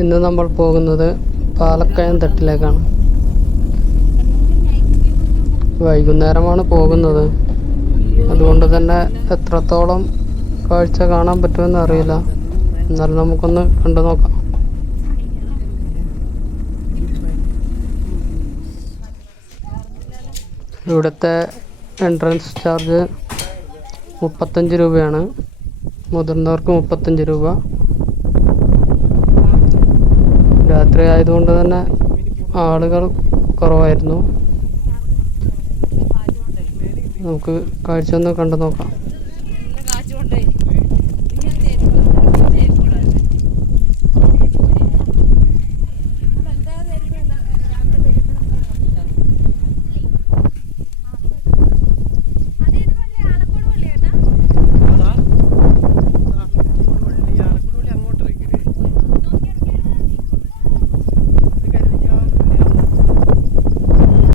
ഇന്ന് നമ്മൾ പോകുന്നത് പാലക്കയം തട്ടിലേക്കാണ്. വൈകുന്നേരമാണ് പോകുന്നത്. അതുകൊണ്ട് തന്നെ എത്രത്തോളം കാഴ്ച കാണാൻ പറ്റുമെന്ന് അറിയില്ല. എന്നാലും നമുക്കൊന്ന് കണ്ടു നോക്കാം. ഇവിടുത്തെ എൻട്രൻസ് ചാർജ് മുപ്പത്തഞ്ച് രൂപയാണ്. മുതിർന്നവർക്ക് മുപ്പത്തഞ്ച് രൂപ. രാത്രി ആയതുകൊണ്ട് തന്നെ ആളുകൾ കുറവായിരുന്നു. നമുക്ക് കാഴ്ച ഒന്ന് കണ്ടു നോക്കാം.